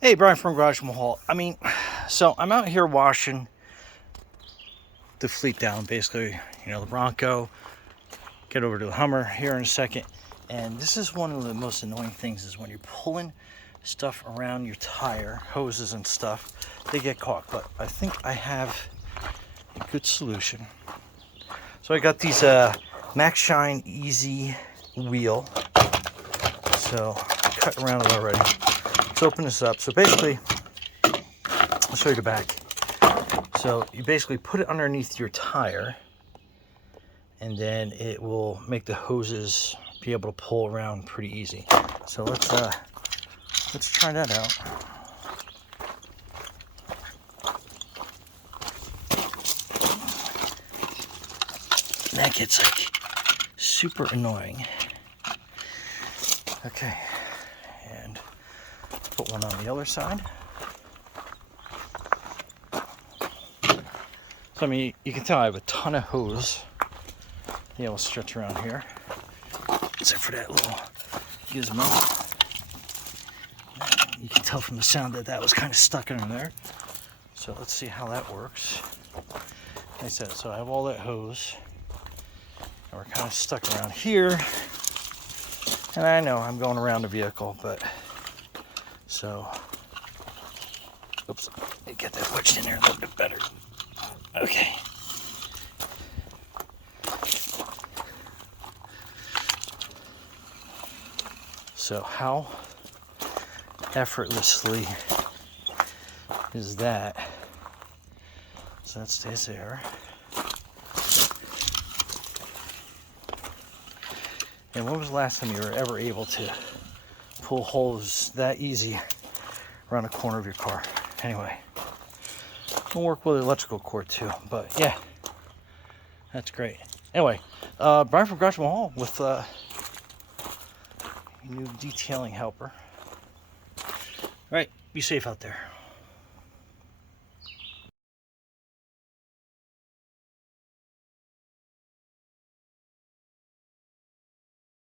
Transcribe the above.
Hey, Brian from Garage Mahal. So I'm out here washing the fleet down, basically, the Bronco. Get over to the Hummer here in a second. And this is one of the most annoying things is when you're pulling stuff around your tire, hoses and stuff, they get caught. But I think I have a good solution. So I got these Maxshine Easy Wheel. So I cut around it already. Let's open this up. So basically, I'll show you the back. So you basically put it underneath your tire, and then it will make the hoses be able to pull around pretty easy. So let's try that out. And that gets like super annoying. Okay, and put one on the other side. So you can tell I have a ton of hose. Yeah, we'll stretch around here. Except for that little gizmo. You can tell from the sound that that was kind of stuck in there. So let's see how that works. Like I said, so I have all that hose. And we're kind of stuck around here. And I know I'm going around the vehicle, but so, oops, let me get that pushed in there a little bit better. Okay. So how effortlessly is that? So that stays there. And when was the last time you were ever able to pull holes that easy around the corner of your car? Anyway, can work with electrical cord too, but yeah, that's great. Anyway, Brian from Garage Mahal with a new detailing helper. All right, be safe out there.